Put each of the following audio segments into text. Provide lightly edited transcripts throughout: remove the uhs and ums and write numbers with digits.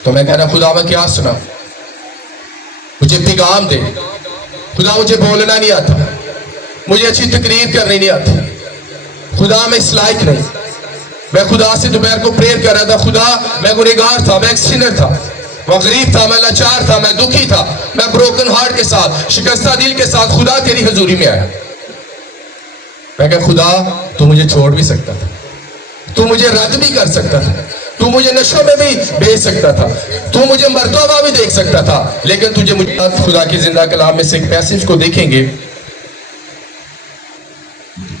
تو میں کہہ رہا خدا میں کیا سنا، مجھے پیغام دے خدا، مجھے بولنا نہیں آتا، مجھے اچھی تقریر کرنی نہیں آتی، خدا میں اس لائق نہیں۔ میں خدا سے دوپہر کو پریئر کر رہا تھا، خدا میں گنہگار تھا، میں ایک سینر تھا، میں غریب تھا، میں لاچار تھا، میں دکھی تھا، میں بروکن ہارٹ کے ساتھ، شکستہ دل کے ساتھ خدا تیری حضوری میں آیا۔ میں کہا خدا تو مجھے چھوڑ بھی سکتا تھا، تو مجھے رد بھی کر سکتا تھا، تو مجھے نشوں میں بھی بھیج سکتا تھا، تو مجھے مرتا ہوا بھی دیکھ سکتا تھا، لیکن تجھے مجھے خدا کی زندہ کلام میں سے ایک پیسیج کو دیکھیں گے۔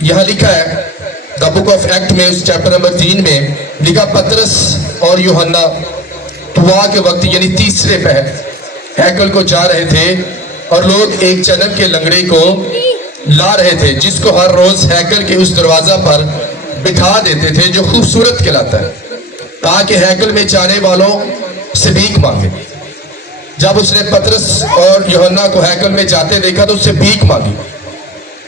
یہاں لکھا ہے دا بک آف ایکٹ میں اس چیپٹر نمبر 3 میں لکھا پترس اور یوحنا دعا کے وقت یعنی تیسرے پہر ہیکل کو جا رہے تھے اور لوگ ایک جنم کے لنگڑے کو لا رہے تھے جس کو ہر روز ہیکل کے اس دروازہ پر بٹھا دیتے تھے جو خوبصورت کہلاتا ہے تاکہ ہیکل میں جانے والوں سے بھیک مانگے۔ جب اس نے پترس اور یوحنا کو ہیکل میں جاتے دیکھا تو اس سے بھیک مانگی۔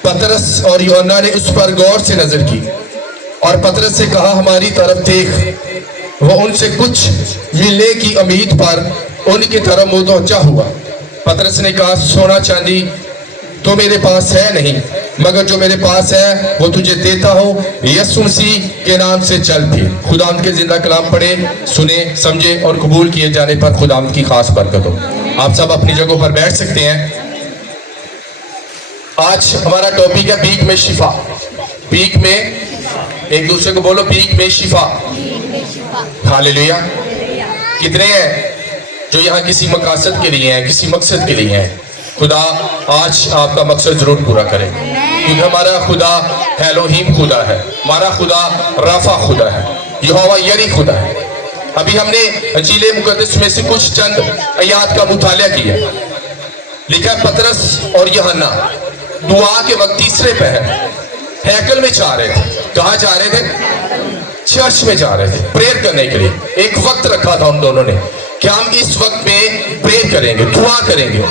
پترس اور یوحنا نے اس پر غور سے نظر کی اور پترس سے کہا ہماری طرف دیکھ۔ وہ ان سے کچھ ملنے کی امید پر ان کی طرف متوجہ ہوا۔ پترس نے کہا سونا چاندی تو میرے پاس ہے نہیں، مگر جو میرے پاس ہے وہ تجھے دیتا ہوں، یسوع مسیح کے نام سے چل پھر۔ خداوند کے زندہ کلام پڑھے، سنے، سمجھے اور قبول کیے جانے پر خداوند کی خاص برکت ہو۔ آپ سب اپنی جگہوں پر بیٹھ سکتے ہیں۔ آج ہمارا ٹاپک ہے بھیک میں شفا۔ بھیک میں، ایک دوسرے کو بولو بھیک میں شفا۔ ہاللیلویا۔ کتنے ہیں جو یہاں کسی مقاصد کے لیے ہیں، کسی مقصد کے لیے ہیں؟ خدا آج آپ کا مقصد ضرور پورا کرے، کیونکہ ہمارا خدا ایلوہیم خدا ہے، ہمارا خدا رافع خدا ہے، یہوہ یری خدا ہے۔ ابھی ہم نے انجیل مقدس میں سے کچھ چند آیات کا مطالعہ کیا۔ لکھا پترس اور یوحنا دعا کے وقت تیسرے پہر ہیکل میں جا رہے تھے۔ کہاں جا رہے تھے؟ چرچ میں جا رہے تھے پریئر کرنے کے لیے۔ ایک وقت رکھا تھا ان دونوں نے کہ ہم اس وقت میں پریئر کریں گے، دعا کریں گے۔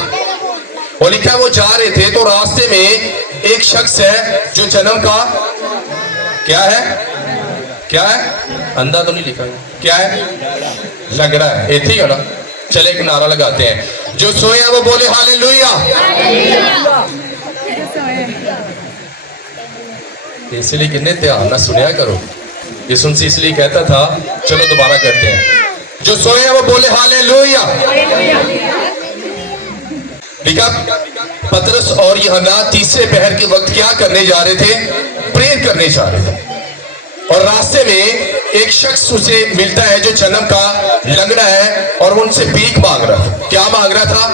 اور لکھا وہ جا رہے تھے تو راستے میں ایک شخص ہے جو جنم کا کیا ہے؟ کیا ہے؟ اندھا تو نہیں لکھا ہے، کیا ہے؟ لنگڑا ہے۔ ایتھی ہے نا؟ چلے ایک نعرہ لگاتے ہیں، جو سوئے ہیں وہ بولے ہاللیلویا۔ اس لیے کتنے دھیان نہ سنیا کرو، یہ سن سی اس لیے کہتا تھا، چلو دوبارہ کرتے ہیں، جو سوئے ہیں وہ بولے ہاللیلویا۔ لکھا پترس اور یوحنا تیسرے پہر کے وقت کیا کرنے جا رہے تھے؟ پریئر کرنے جا رہے تھے۔ اور راستے میں ایک شخص اسے ملتا ہے جو جنم کا لنگڑا ہے اور وہ ان سے بھیک مانگ رہا تھا۔ کیا مانگ رہا تھا؟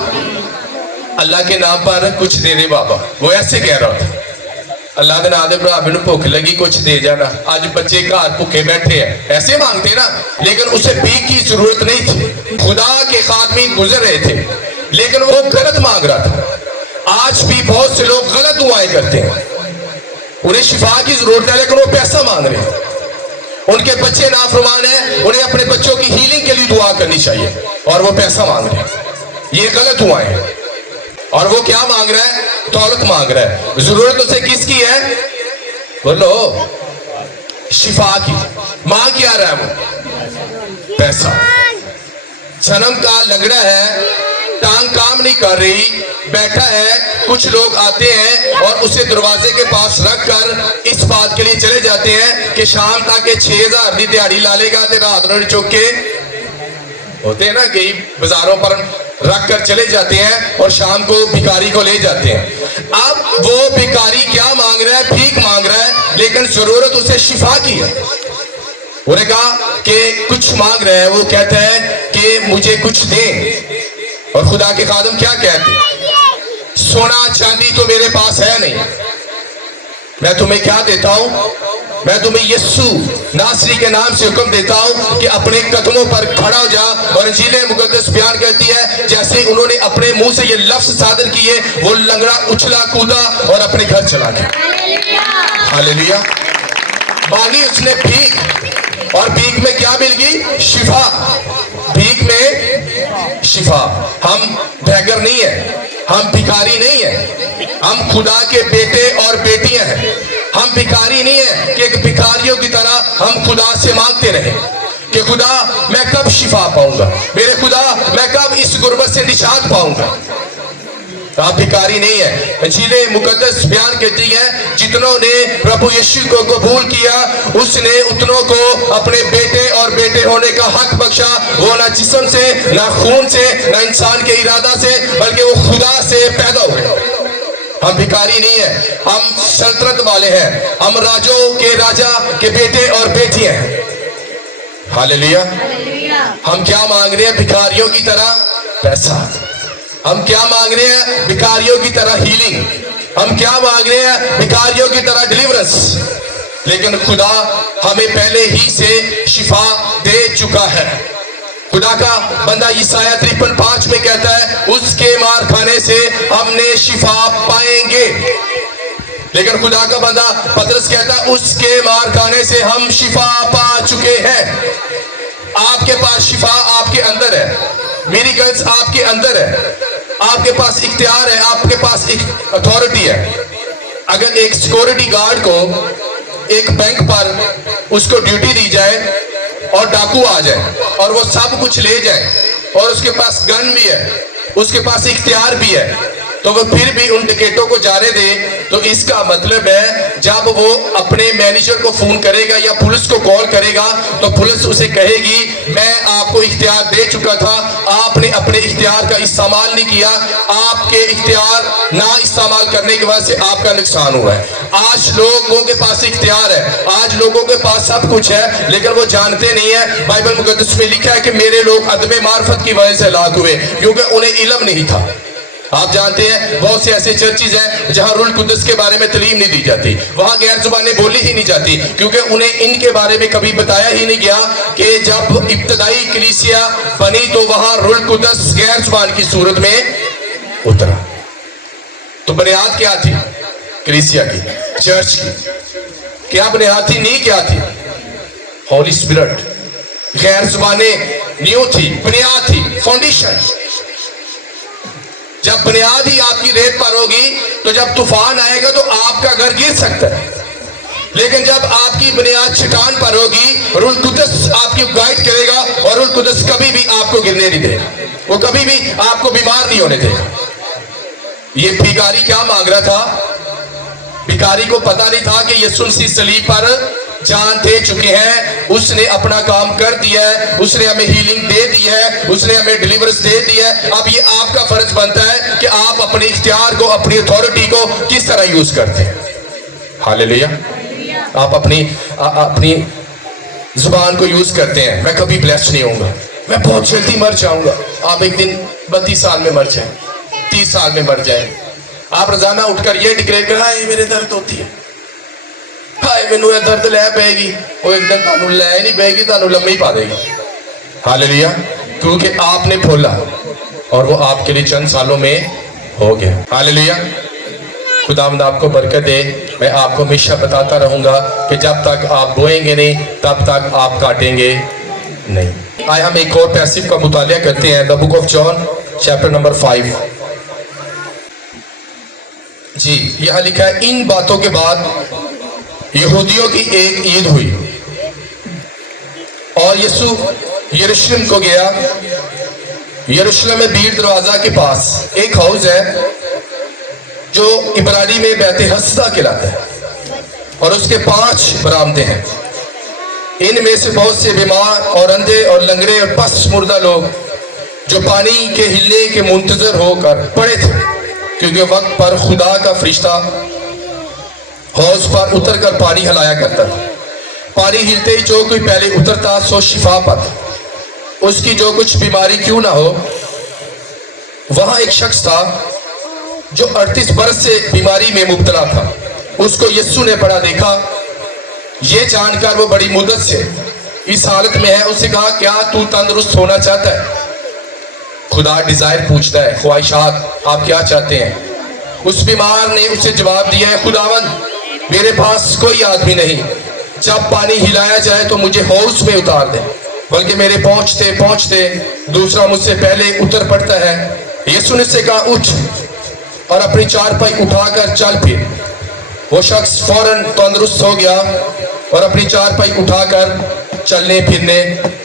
اللہ کے نام پر کچھ دے دے بابا۔ وہ ایسے کہہ رہا تھا، اللہ کے نام دے برا مینوں بھوک لگی کچھ دے جانا، آج بچے گھر بھوکے بیٹھے ہیں، ایسے مانگتے نا۔ لیکن اسے بھیک کی ضرورت نہیں تھی، خدا کے خادمین گزر رہے تھے لیکن وہ غلط مانگ رہا تھا۔ آج بھی بہت سے لوگ غلط دعائیں کرتے ہیں، انہیں شفا کی ضرورت ہے لیکن وہ پیسہ مانگ رہے ہیں۔ ان کے بچے نافرمان ہیں، انہیں اپنے بچوں کی ہیلنگ کے لیے دعا کرنی چاہیے اور وہ پیسہ مانگ رہے ہیں۔ یہ غلط دعائیں ہیں۔ اور وہ کیا مانگ رہا ہے؟ دولت مانگ رہا ہے۔ ضرورت اسے کس کی ہے؟ بولو، شفا کی۔ مانگ کیا رہا ہے وہ؟ پیسہ۔ جنم کا لنگڑا ہے، ٹانگ کام نہیں کر رہی، بیٹھا ہے، کچھ لوگ آتے ہیں اور اسے دروازے کے پاس رکھ کر اس بات کے لیے چلے جاتے ہیں کہ شام تک 6000 دی دیہڑی لا لے گا تے رات نوں چوک کے ہوتے ہیں نا، کئی بازاروں پر رکھ کر چلے جاتے ہیں اور شام کو بھکاری کو لے جاتے ہیں۔ اب وہ بھکاری کیا مانگ رہا ہے؟ بھیک مانگ رہا ہے، لیکن ضرورت اسے شفا کی ہے۔ انہوں نے کہا کہ کچھ مانگ رہا ہے، وہ کہتا ہے کہ مجھے کچھ دیں۔ اور خدا کے خادم کیا کہتے ہیں؟ سونا چاندی تو میرے پاس ہے نہیں، میں تمہیں کیا دیتا ہوں؟ میں تمہیں یسوع ناصری کے نام سے حکم دیتا ہوں کہ اپنے قدموں پر کھڑا ہو جا۔ اور انجیل مقدس بیان کرتی ہے جیسے انہوں نے اپنے منہ سے یہ لفظ صادر کیے، وہ لنگڑا اچھلا کودا اور اپنے گھر چلا گیا۔ ہاللیلویا۔ مانگی اس نے بھیک، اور بھیک میں کیا مل گئی؟ شفا۔ بھیک میں شفا۔ ہم بھیگر نہیں ہیں، ہم بھکاری نہیں ہیں، ہم خدا کے بیٹے اور بیٹیاں ہیں۔ ہم بھکاری نہیں ہیں کہ ایک بھکاریوں کی طرح ہم خدا سے مانگتے رہیں، کہ خدا میں کب شفا پاؤں گا, میرے خدا میں کب اس غربت سے نجات پاؤں گا. آپ بھکاری نہیں ہیں. انجیل مقدس بیان کرتی ہے جتنوں نے پربھو یشو کو قبول کیا اس نے اتنوں کو اپنے بیٹے اور بیٹے ہونے کا حق بخشا. وہ نہ جسم سے نہ خون سے نہ انسان کے ارادہ سے بلکہ وہ خدا سے پیدا ہوئے. ہم بھکاری نہیں ہیں, ہم سلطنت والے ہیں, ہم راجوں کے راجا کے بیٹے اور بیٹی ہیں. ہاللیلویا. ہم کیا مانگ رہے ہیں بھکاریوں کی طرح؟ پیسہ. ہم کیا مانگ رہے ہیں بھکاریوں کی طرح؟ ہیلنگ. ہم کیا مانگ رہے ہیں بھکاریوں کی طرح؟ ڈیلیورنس. لیکن خدا ہمیں پہلے ہی سے شفا دے چکا ہے. خدا کا بندہ یسایہ 53:5 میں کہتا ہے اس کے مار کھانے سے ہم نے شفا پائیں گے. لیکن خدا کا بندہ پطرس کہتا ہے اس کے مار کھانے سے ہم شفا پا چکے ہیں. آپ کے پاس شفا آپ کے اندر ہے, میریکلز آپ کے اندر ہے, آپ کے پاس اختیار ہے, آپ کے پاس ایک اتھارٹی ہے. اگر ایک سیکورٹی گارڈ کو ایک بینک پر اس کو ڈیوٹی دی جائے اور ڈاکو آ جائے اور وہ سب کچھ لے جائے اور اس کے پاس گن بھی ہے, اس کے پاس اختیار بھی ہے, تو وہ پھر بھی ان ڈکیٹوں کو جانے دے, تو اس کا مطلب ہے جب وہ اپنے مینیجر کو فون کرے گا یا پولیس کو کال کرے گا تو پولیس اسے کہے گی میں آپ کو اختیار دے چکا تھا, آپ نے اپنے اختیار کا استعمال نہیں کیا, آپ کے اختیار نہ استعمال کرنے کی وجہ سے آپ کا نقصان ہوا ہے. آج لوگوں کے پاس اختیار ہے, آج لوگوں کے پاس سب کچھ ہے, لیکن وہ جانتے نہیں ہیں. بائبل مقدس میں لکھا ہے کہ میرے لوگ عدم معرفت کی وجہ سے ہلاک ہوئے کیونکہ انہیں علم نہیں تھا. آپ جانتے ہیں بہت سے ایسے چرچز ہیں جہاں روح القدس کے بارے میں تعلیم نہیں دی جاتی, وہاں غیر زبانیں بولی ہی نہیں جاتی کیونکہ انہیں ان کے بارے میں کبھی بتایا ہی نہیں گیا کہ جب ابتدائی کلیسیا بنی تو وہاں روح القدس غیر زبان کی صورت میں اترا. تو بنیاد کیا تھی کلیسیا کی, چرچ کی؟ کیا بنیاد تھی؟ نہیں کیا تھی؟ ہولی اسپرٹ. غیر زبانیں نیو تھی, بنیاد تھی, فاؤنڈیشن. جب بنیاد ہی آپ کی ریت پر ہوگی تو جب طوفان آئے گا تو آپ کا گھر گر سکتا ہے, لیکن جب آپ کی بنیاد چٹان پر ہوگی روح القدس آپ کی گائیڈ کرے گا اور روح القدس کبھی بھی آپ کو گرنے نہیں دے گا, وہ کبھی بھی آپ کو بیمار نہیں ہونے دے گا. یہ بھکاری کیا مانگ رہا تھا؟ بھکاری کو پتا نہیں تھا کہ یسوع مسیح صلیب پر جان دے چکے ہیں, اس نے اپنا کام کر دیا ہے, اس نے ہمیں ہیلنگ دے دی ہے, اس نے ہمیں ڈیلیورنس دے دی ہے. اب یہ آپ کا فرض بنتا ہے کہ آپ اپنے اختیار کو, اپنی اتھارٹی کو کس طرح یوز کرتے ہیں. ہاللیلویا. آپ اپنی زبان کو یوز کرتے ہیں. میں کبھی بلیسڈ نہیں ہوں گا, میں بہت جلدی مر جاؤں گا. آپ ایک دن 32 سال میں مر جائیں, 30 سال میں مر جائیں. آپ روزانہ اٹھ کر یہ ڈکلیئر کریں ہائے میرے درد ہوتی ہے, ہائے مینوں یہ درد لے پے گی, وہ ایک دن تانوں لے نہیں پے گی, تانوں لمبی پا دے گی. ہاللیلویا. کیونکہ آپ نے کھولا اور وہ آپ کے لیے چند سالوں میں ہو گیا. ہاللیلویا. خداوند آپ کو برکت دے. میں آپ کو ہمیشہ بتاتا رہوں گا کہ جب تک آپ بوئیں گے نہیں تب تک آپ کاٹیں گے نہیں. آئے ہم ایک اور پیسیو کا مطالعہ کرتے ہیں, the book of John chapter number 5. جی یہاں لکھا ہے ان باتوں کے بعد یہودیوں کی ایک عید ہوئی اور یسوع یروشلم کو گیا. یروشلم میں بیر دروازہ کے پاس ایک ہاؤس ہے جو عبرانی میں بیت حسدہ کہلاتا ہے اور اس کے 5 برآمدے ہیں. ان میں سے بہت سے بیمار اور اندھے اور لنگڑے اور پس مردہ لوگ جو پانی کے ہلنے کے منتظر ہو کر پڑے تھے کیونکہ وقت پر خدا کا فرشتہ حوض پر اتر کر پانی ہلایا کرتا تھا. پانی ہلتے ہی جو کوئی پہلے اترتا سو شفا پاتا, اس کی جو کچھ بیماری کیوں نہ ہو. وہاں ایک شخص تھا جو 38 برس سے بیماری میں مبتلا تھا. اس کو یسوع نے پڑا دیکھا, یہ جان کر وہ بڑی مدت سے اس حالت میں ہے. اس سے کہا کیا تو تندرست ہونا چاہتا ہے؟ خدا ڈیزائر پوچھتا ہے, خواہشات آپ کیا چاہتے ہیں. اس بیمار نے اسے جواب دیا ہے خداوند میرے پاس کوئی آدمی نہیں, جب پانی ہلایا جائے تو مجھے حوض میں اتار دے, بلکہ میرے پہنچتے پہنچتے دوسرا مجھ سے پہلے اتر پڑتا ہے. یسوع نے سے کہا اٹھ اور اپنی چارپائی اٹھا کر چل پھر. وہ شخص فوراً تندرست ہو گیا اور اپنی چارپائی اٹھا کر چلنے پھرنے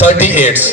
38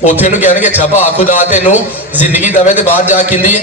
ਉੱਥੇ ਨੂੰ ਕਹਿਣਗੇ ਅੱਛਾ ਭਾ ਖੁਦਾ ਤੈਨੂੰ ਜ਼ਿੰਦਗੀ ਦਵੇ ਤੇ ਬਾਹਰ ਜਾ ਕਹਿੰਦੀ ਹੈ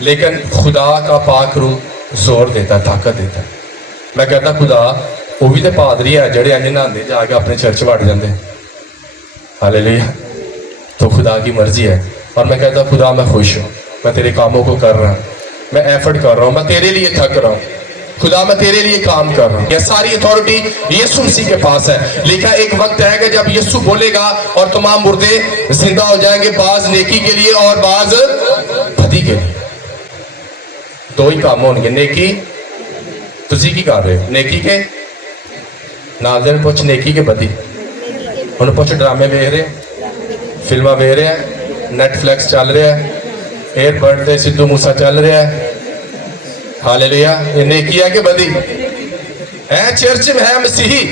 لیکن خدا کا پاک روح زور دیتا ہے, طاقت دیتا ہے. میں کہتا خدا وہ بھی تو پادری ہے جڑے انج نہاندے جا کے اپنے چرچ وڑ جاندے. ہالےلویا. تو خدا کی مرضی ہے. اور میں کہتا خدا میں خوش ہوں, میں تیرے کاموں کو کر رہا ہوں, میں ایفرٹ کر رہا ہوں, میں تیرے لیے تھک رہا ہوں خدا, میں تیرے لیے کام کر رہا ہوں. یہ ساری اتھارٹی یسوع مسیح کے پاس ہے. لکھا ایک وقت ہے کہ جب یسوع بولے گا اور تمام مردے زندہ ہو جائیں گے, بعض نیکی کے لیے اور بعض بدی کے لیے. دو ہی کام ہوں گے, نیکی تسی کی کر رہے ہو, نیکی کے ناظرین پوچھ نیکی کے بدی. انہوں پوچھ ڈرامے ویکھ رہے ہیں, فلمہ ویکھ رہے ہیں, نیٹ فلیکس چل رہا ہے, ایئر برڈ تے سدھو موسیٰ چل رہا ہے. ہالےلویا. یہ نیکی ہے کہ بدی ہے؟ چرچ میں ہے مسیحی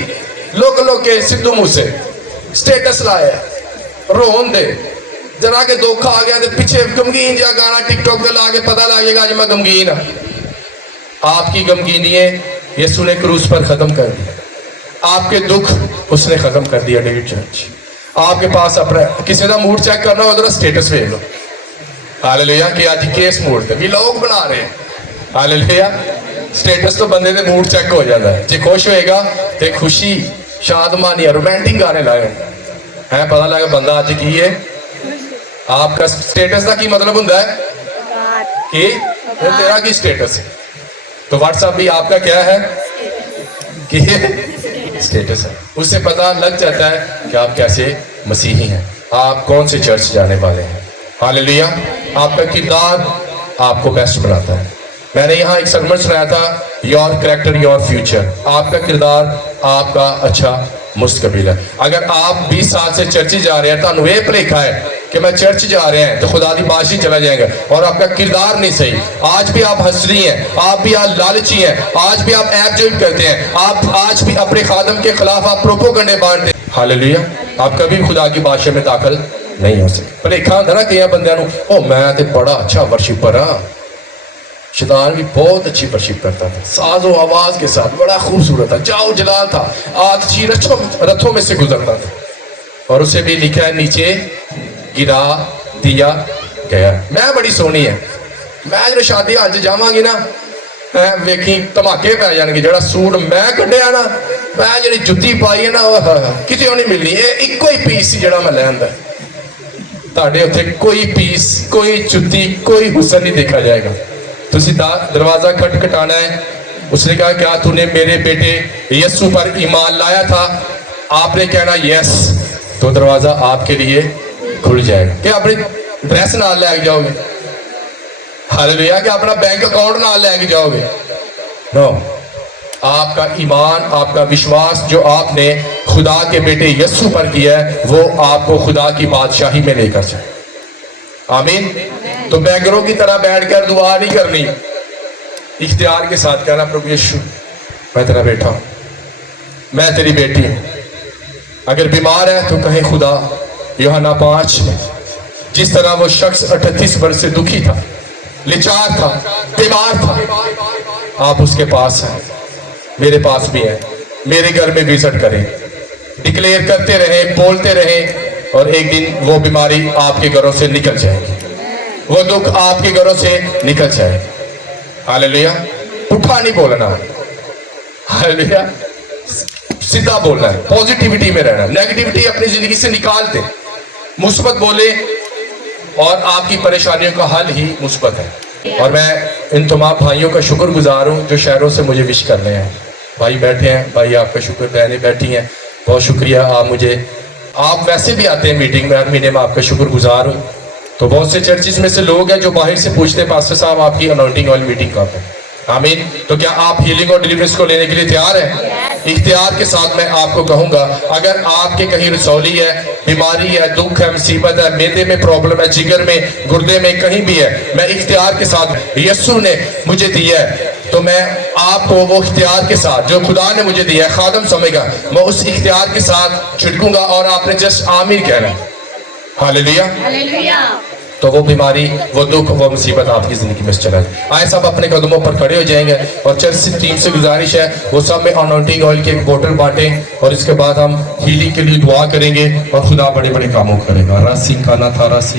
لوگ کے سدھو موسیٰ سٹیٹس لائے رون دے ذرا کے دھوکھا آ گیا پیچھے غمگین جا گانا ٹک ٹاک دے لا کے پتہ لگے گا جو میں غمگین ہوں. آپ کی غمگینی یسوع نے کروس پر ختم کر دیا. آپ کے دکھ اس نے ختم کر دیا. ڈیوڈ چرچ آپ کے پاس اپنا کسی کا موڈ چیک کرنا ہو تو سٹیٹس ویکھ لو. ہالےلویا. کہ آج کیس موڈ تے بھی لوگ بنا رہے ہیں. ہالےلویا. سٹیٹس تو بندے دے موڈ چیک ہو جاتا ہے. جی خوش ہوئے گا تے خوشی شادمانی رومانٹک گانے لائے ہیں, پتہ لگا بندہ آج کی ہے. آپ کا سٹیٹس کا کی مطلب ہوتا ہے کہ تیرا کی سٹیٹس ہے. تو واٹس ایپ بھی آپ کا کیا ہے کہ سٹیٹس ہے. اس سے پتہ لگ جاتا ہے کہ آپ کیسے مسیحی ہیں, آپ کون سے چرچ جانے والے ہیں. ہالےلویا. آپ کا کردار آپ کو بیسٹ بناتا ہے. میں نے یہاں ایک سرمن سنایا تھا, یور کریکٹر یور فیوچر. آپ کا کردار آپ کا اچھا مستقبل ہے. اگر آپ 20 سال سے چرچ جا رہے ہیں تو یہ بھلیکھا ہے کہ میں چرچ جا رہے ہیں تو خدا دی بادشاہی چلا جائیں گا, اور آپ کا کردار نہیں صحیح. آج بھی آپ حسری ہیں, آپ بھی آپ لالچی ہیں, آج بھی آپ ایپ جوائن کرتے ہیں, آپ آج بھی اپنے خادم کے خلاف آپ پروپوگنڈے بانٹتے ہیں. ہالےلویا. آپ کبھی خدا کی بادشاہی میں داخل نہیں ہو سکتے. بھلیکھا ہوتا نا کہ بندیاں نو او میں تے بڑا اچھا ورشپر ہاں. شیطان بھی بہت اچھی ورشپ کرتا تھا, ساز و آواز کے ساتھ, بڑا خوبصورت تھا, جاؤ جلال تھا, آتشی رتھوں میں سے گزرتا تھا. اور اسے بھی لکھا ہے نیچے گرا دیا گیا. میں بڑی سونی ہے, میں جو شادی آج جاواں گی نا ویکھی دھماکے پی جان گے. جڑا سوٹ میں کڈیا نا, میں جڑی جُتی پائی ہے نا کسی نہیں ملنی. یہ ایکو ہی پیس سی جڑا میں لے آندا. تہاڈے اوتھے کوئی پیس, کوئی جُتی, کوئی حسن نہیں دیکھا جائے گا. تسی دروازہ کھٹکھٹانا ہے. اس نے کہا کیا تو نے میرے بیٹے یسوع پر ایمان لایا تھا؟ آپ نے کہنا یس, تو دروازہ آپ کے لیے کھل جائے گا. کیا اپنی ڈریس نال لے کے جاؤ گے؟ ہالےلویا. کہ اپنا بینک اکاؤنٹ نال لے کے جاؤ گے؟ نو. آپ کا ایمان, آپ کا وشواس جو آپ نے خدا کے بیٹے یسوع پر کیا ہے وہ آپ کو خدا کی بادشاہی میں لے کر جائے. آمین. تو بیگروں کی طرح بیٹھ کر دعا نہیں کرنی, اختیار کے ساتھ کہنا پربھو یسوع میں تیرا بیٹا ہوں, میں تیری بیٹی ہوں. اگر بیمار ہے تو کہیں خدا. یوحنا 5 میں جس طرح وہ شخص 38 برس سے دکھی تھا, لاچار تھا, بیمار تھا, آپ اس کے پاس ہیں, میرے پاس بھی ہیں. میرے گھر میں وزٹ کریں, ڈکلیئر کرتے رہیں, بولتے رہیں, اور ایک دن وہ بیماری آپ کے گھروں سے نکل جائے گی, وہ دکھ آپ کے گھروں سے نکل جائے. ہالےلویا. پٹھا نہیں بولنا, ہالےلویا, سیدھا بولنا ہے, پوزیٹیوٹی میں رہنا. نیگیٹیوٹی اپنی زندگی سے نکال دیں, مثبت بولے, اور آپ کی پریشانیوں کا حل ہی مثبت ہے. اور میں ان تمام بھائیوں کا شکر گزار ہوں جو شہروں سے مجھے وش کر رہے ہیں. بھائی بیٹھے ہیں, بھائی آپ کا شکر, بہنیں بیٹھی ہیں, بہت شکریہ. آپ مجھے, آپ ویسے بھی آتے ہیں میٹنگ میں, ہر مہینے میں آپ کا شکر گزار ہوں. تو بہت سے چرچز میں سے لوگ ہیں جو باہر سے پوچھتے ہیں پاسٹر صاحب آپ کی اناؤنٹنگ آئل میٹنگ کب ہے. آمین. تو کیا آپ ہیلنگ اور ڈیلیورنس کو لینے کے لیے تیار ہیں؟ اختیار کے ساتھ میں آپ کو کہوں گا, اگر آپ کے کہیں رسولی ہے, بیماری ہے, دکھ ہے, مصیبت ہے, میدے میں پرابلم ہے, جگر میں, گردے میں, کہیں بھی ہے, میں اختیار کے ساتھ یسوع نے مجھے دیا ہے تو میں آپ کو وہ اختیار کے ساتھ جو خدا نے مجھے دیا ہے, خادم سمجھے گا, میں اس اختیار کے ساتھ چھڑکوں گا اور آپ نے جسٹ آمین کہنا. ہالےلویا. تو وہ بیماری, وہ دکھ, وہ مصیبت آپ کی زندگی میں سے چلا جائے. آئے سب اپنے قدموں پر کھڑے ہو جائیں گے, اور چرچ ٹیم سے گزارش ہے وہ سب میں اناؤنٹنگ آئل کے ایک بوٹل بانٹیں, اور اس کے بعد ہم ہیلنگ کے لیے دعا کریں گے, اور خدا بڑے بڑے کاموں کرے گا. راسی کانا تھا راسی